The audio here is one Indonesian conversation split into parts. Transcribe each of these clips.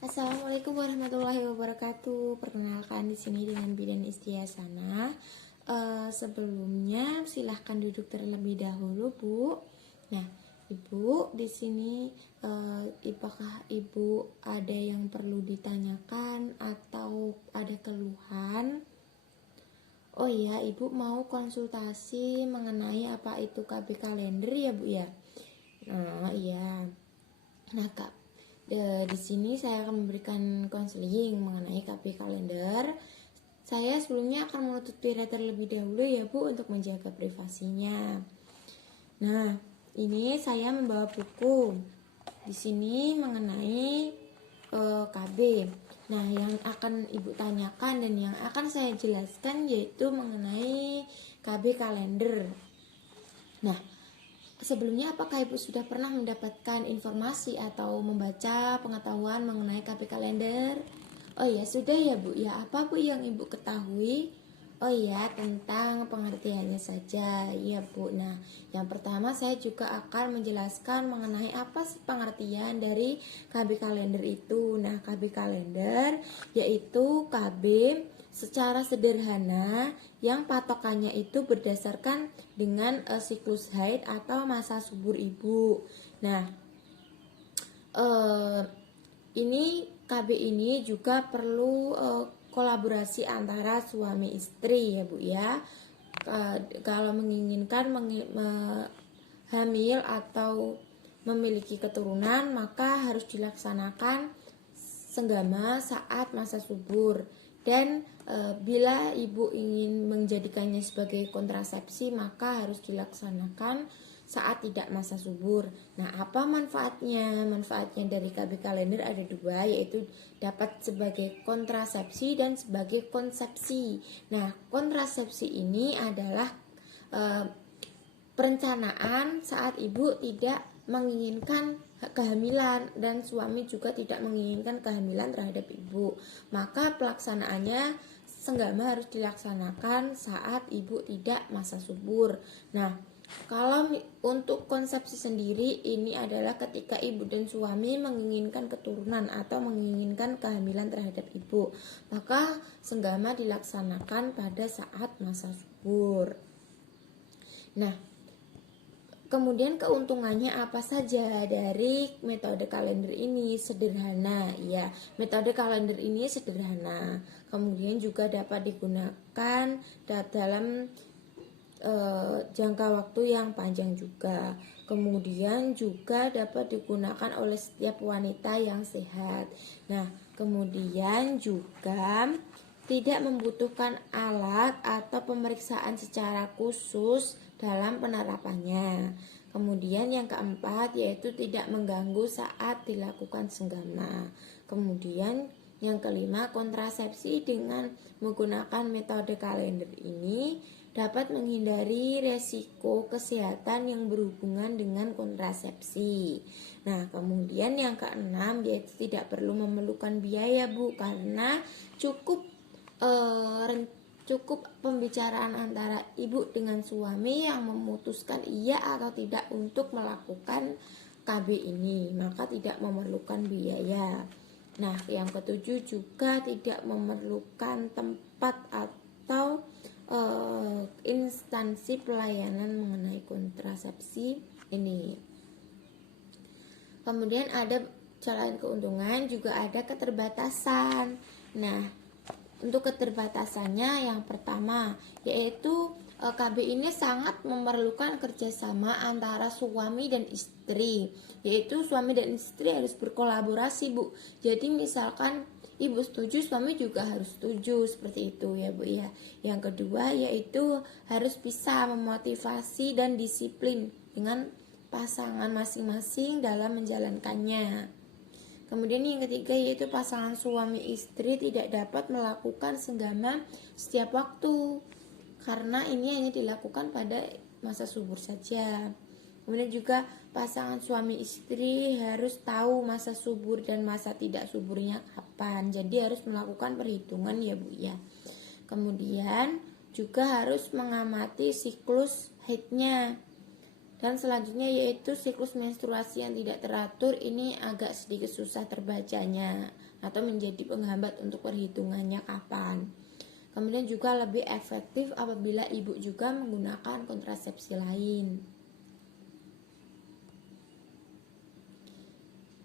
Assalamualaikum warahmatullahi wabarakatuh. Perkenalkan di sini dengan Bidan Istiasana. Sebelumnya silahkan duduk terlebih dahulu, Bu. Nah, Ibu di sini apakah Ibu ada yang perlu ditanyakan atau ada keluhan? Oh iya, Ibu mau konsultasi mengenai apa itu KB kalender ya, Bu ya? Nah, iya. Nah, Kak, di sini saya akan memberikan konseling mengenai KB kalender. Saya sebelumnya akan menutup diri terlebih dahulu ya, Bu, untuk menjaga privasinya. Nah, ini saya membawa buku di sini mengenai KB. Nah, yang akan Ibu tanyakan dan yang akan saya jelaskan yaitu mengenai KB kalender. Nah, sebelumnya apakah Ibu sudah pernah mendapatkan informasi atau membaca pengetahuan mengenai KB kalender? Oh ya, sudah ya Bu. Ya, apa Bu yang Ibu ketahui? Oh iya, tentang pengertiannya saja. Iya Bu. Nah, yang pertama saya juga akan menjelaskan mengenai apa sih pengertian dari KB kalender itu. Nah, KB kalender yaitu KB secara sederhana yang patokannya itu berdasarkan dengan siklus haid atau masa subur ibu. Nah, ini KB ini juga perlu kolaborasi antara suami istri ya Bu ya. Kalau menginginkan hamil atau memiliki keturunan maka harus dilaksanakan senggama saat masa subur. Dan bila ibu ingin menjadikannya sebagai kontrasepsi maka harus dilaksanakan saat tidak masa subur. Nah, apa manfaatnya? Manfaatnya dari KB kalender ada dua, yaitu dapat sebagai kontrasepsi dan sebagai konsepsi. Nah, kontrasepsi ini adalah perencanaan saat ibu tidak menginginkan kehamilan dan suami juga tidak menginginkan kehamilan terhadap ibu, maka pelaksanaannya senggama harus dilaksanakan saat ibu tidak masa subur. Nah, kalau untuk konsepsi sendiri ini adalah ketika ibu dan suami menginginkan keturunan atau menginginkan kehamilan terhadap ibu, maka senggama dilaksanakan pada saat masa subur. Nah, kemudian keuntungannya apa saja dari metode kalender ini? Sederhana, ya. Metode kalender ini sederhana. Kemudian juga dapat digunakan dalam jangka waktu yang panjang juga. Kemudian juga dapat digunakan oleh setiap wanita yang sehat. Nah, kemudian juga tidak membutuhkan alat atau pemeriksaan secara khusus dalam penerapannya. Kemudian yang keempat yaitu tidak mengganggu saat dilakukan senggama. Kemudian yang kelima, kontrasepsi dengan menggunakan metode kalender ini dapat menghindari resiko kesehatan yang berhubungan dengan kontrasepsi. Nah, kemudian yang keenam yaitu tidak perlu memerlukan biaya Bu, karena cukup pembicaraan antara ibu dengan suami yang memutuskan iya atau tidak untuk melakukan KB ini, maka tidak memerlukan biaya. Nah, yang ketujuh juga tidak memerlukan tempat atau instansi pelayanan mengenai kontrasepsi ini. Kemudian ada selain keuntungan juga ada keterbatasan. Nah, untuk keterbatasannya yang pertama yaitu KB ini sangat memerlukan kerjasama antara suami dan istri, yaitu suami dan istri harus berkolaborasi Bu. Jadi misalkan ibu setuju, suami juga harus setuju, seperti itu ya Bu ya. Yang kedua yaitu harus bisa memotivasi dan disiplin dengan pasangan masing-masing dalam menjalankannya. Kemudian yang ketiga yaitu pasangan suami istri tidak dapat melakukan senggama setiap waktu, karena ini hanya dilakukan pada masa subur saja. Kemudian juga pasangan suami istri harus tahu masa subur dan masa tidak suburnya kapan. Jadi harus melakukan perhitungan ya Bu ya. Kemudian juga harus mengamati siklus haidnya. Dan selanjutnya yaitu siklus menstruasi yang tidak teratur. Ini agak sedikit susah terbacanya atau menjadi penghambat untuk perhitungannya kapan. Kemudian juga lebih efektif apabila ibu juga menggunakan kontrasepsi lain.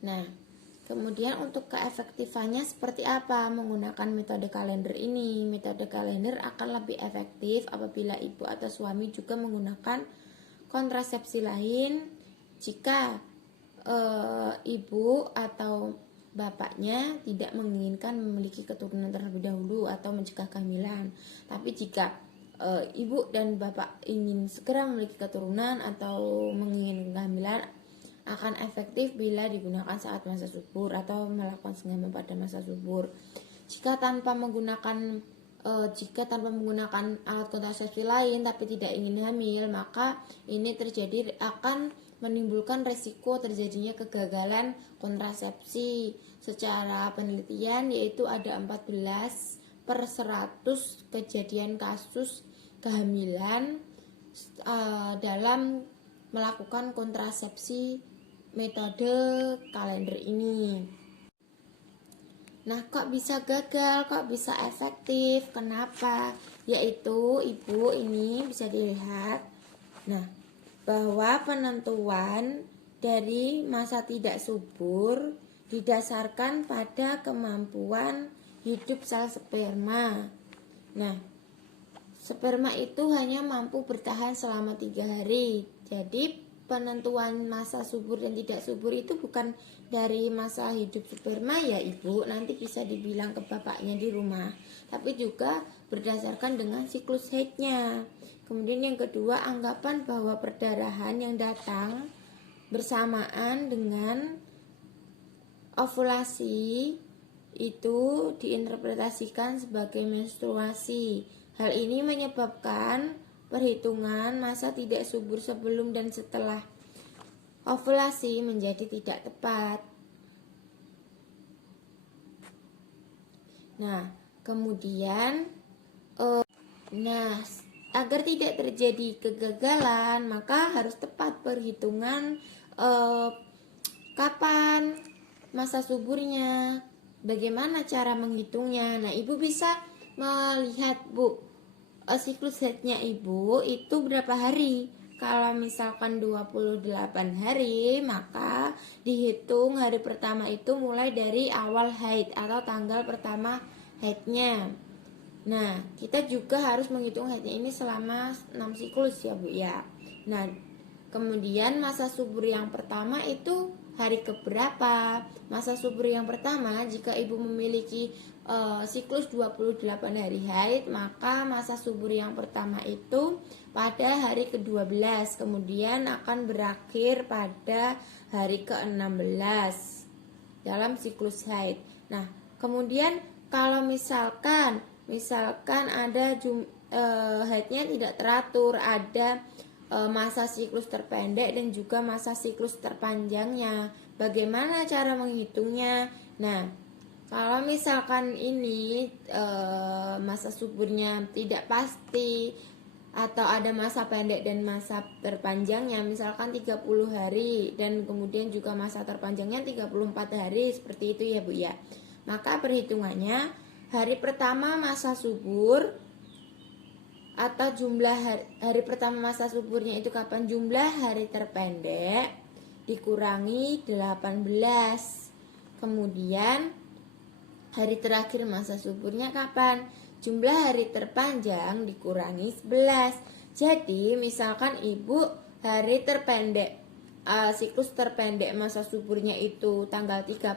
Nah, kemudian untuk keefektifannya seperti apa menggunakan metode kalender ini? Metode kalender akan lebih efektif apabila ibu atau suami juga menggunakan kontrasepsi lain jika ibu atau bapaknya tidak menginginkan memiliki keturunan terlebih dahulu atau mencegah kehamilan. Tapi jika ibu dan bapak ingin segera memiliki keturunan atau menginginkan kehamilan, akan efektif bila digunakan saat masa subur atau melakukan sengaja pada masa subur. Jika tanpa menggunakan alat kontrasepsi lain tapi tidak ingin hamil, maka ini akan menimbulkan resiko terjadinya kegagalan kontrasepsi. Secara penelitian yaitu ada 14/100 kejadian kasus kehamilan dalam melakukan kontrasepsi metode kalender ini. Nah, kok bisa gagal, kok bisa efektif, kenapa? Yaitu ibu ini bisa dilihat, nah, bahwa penentuan dari masa tidak subur didasarkan pada kemampuan hidup sel sperma. Nah, sperma itu hanya mampu bertahan selama 3 hari. Jadi penentuan masa subur dan tidak subur itu bukan dari masa hidup sperma ya ibu, nanti bisa dibilang ke bapaknya di rumah, tapi juga berdasarkan dengan siklus haidnya. Kemudian yang kedua, anggapan bahwa perdarahan yang datang bersamaan dengan ovulasi itu diinterpretasikan sebagai menstruasi. Hal ini menyebabkan perhitungan masa tidak subur sebelum dan setelah ovulasi menjadi tidak tepat. Nah, kemudian agar tidak terjadi kegagalan, maka harus tepat perhitungan kapan masa suburnya, bagaimana cara menghitungnya. Nah, ibu bisa melihat siklus haidnya ibu itu berapa hari. Kalau misalkan 28 hari, maka dihitung hari pertama itu mulai dari awal haid atau tanggal pertama haidnya. Nah, kita juga harus menghitung haidnya ini selama 6 siklus ya Bu ya. Nah, kemudian masa subur yang pertama itu hari keberapa? Masa subur yang pertama, jika ibu memiliki siklus 28 hari haid, maka masa subur yang pertama itu pada hari ke-12, kemudian akan berakhir pada hari ke-16 dalam siklus haid. Nah, kemudian kalau misalkan ada haidnya tidak teratur, ada masa siklus terpendek dan juga masa siklus terpanjangnya, bagaimana cara menghitungnya? Nah, kalau misalkan ini masa suburnya tidak pasti atau ada masa pendek dan masa terpanjangnya, misalkan 30 hari dan kemudian juga masa terpanjangnya 34 hari, seperti itu ya Bu ya. Maka perhitungannya hari pertama masa subur atau jumlah hari pertama masa suburnya itu kapan, jumlah hari terpendek dikurangi 18. Kemudian hari terakhir masa suburnya kapan, jumlah hari terpanjang dikurangi 11. Jadi misalkan ibu hari terpendek siklus terpendek masa suburnya itu tanggal 30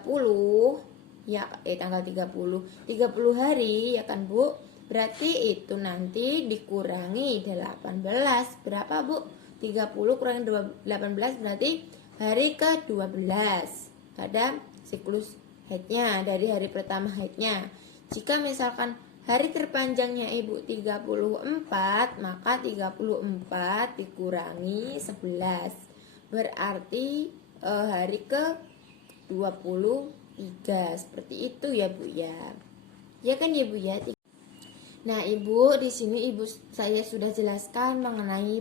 ya, tanggal 30 hari ya kan Bu. Berarti itu nanti dikurangi 18. Berapa Bu? 30 kurangi 18 berarti hari ke-12 pada siklus haidnya, dari hari pertama haidnya. Jika misalkan hari terpanjangnya ibu 34, maka 34 dikurangi 11 berarti hari ke-23. Seperti itu ya Bu ya. Ya kan ya Bu ya. Nah, Ibu, di sini saya sudah jelaskan mengenai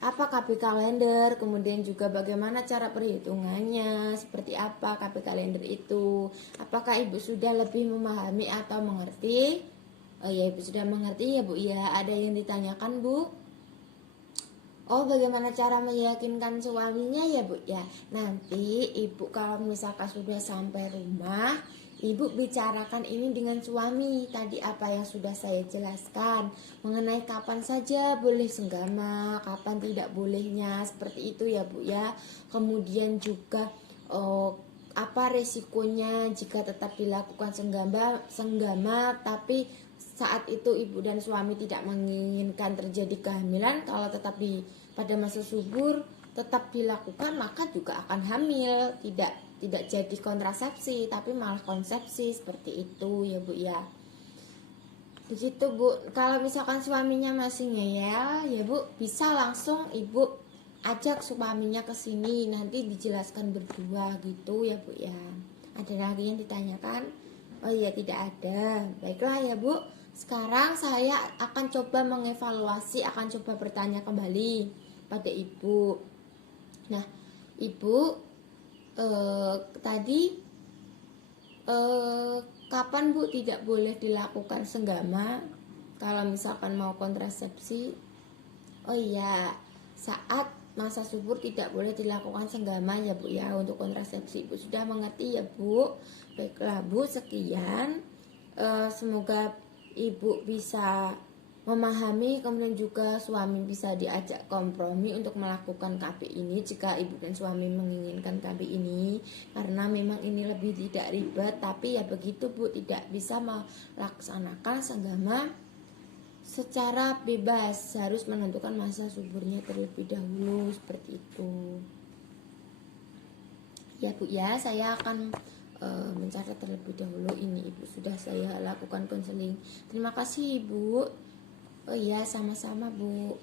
apa KP kalender, kemudian juga bagaimana cara perhitungannya, seperti apa KP kalender itu. Apakah Ibu sudah lebih memahami atau mengerti? Oh ya, Ibu sudah mengerti ya, Bu. Ya, ada yang ditanyakan, Bu? Oh, bagaimana cara meyakinkan suaminya ya, Bu? Ya, nanti Ibu kalau misalkan sudah sampai rumah, Ibu bicarakan ini dengan suami. Tadi apa yang sudah saya jelaskan mengenai kapan saja boleh senggama, kapan tidak bolehnya, seperti itu ya, Bu ya. Kemudian juga apa resikonya jika tetap dilakukan senggama tapi saat itu ibu dan suami tidak menginginkan terjadi kehamilan. Kalau tetap pada masa subur tetap dilakukan, maka juga akan hamil, tidak jadi kontrasepsi tapi malah konsepsi, seperti itu ya, Bu ya. Begitu, Bu. Kalau misalkan suaminya masih ngeyel ya, Bu, bisa langsung Ibu ajak suaminya ke sini, nanti dijelaskan berdua gitu ya, Bu ya. Ada lagi yang ditanyakan? Oh iya, tidak ada. Baiklah ya, Bu. Sekarang saya akan coba mengevaluasi, akan coba bertanya kembali pada Ibu. Nah, Ibu tadi kapan, Bu, tidak boleh dilakukan senggama kalau misalkan mau kontrasepsi? Oh iya, saat masa subur tidak boleh dilakukan senggama ya, Bu ya, untuk kontrasepsi. Ibu sudah mengerti ya, Bu? Baiklah, Bu, sekian. Semoga Ibu bisa memahami, kemudian juga suami bisa diajak kompromi untuk melakukan KB ini jika ibu dan suami menginginkan KB ini, karena memang ini lebih tidak ribet. Tapi ya begitu, Bu, tidak bisa melaksanakan senggama secara bebas, harus menentukan masa suburnya terlebih dahulu, seperti itu ya, Bu ya. Saya akan mencatat terlebih dahulu. Ini Ibu sudah saya lakukan konseling. Terima kasih, Ibu. Oh iya, sama-sama, Bu.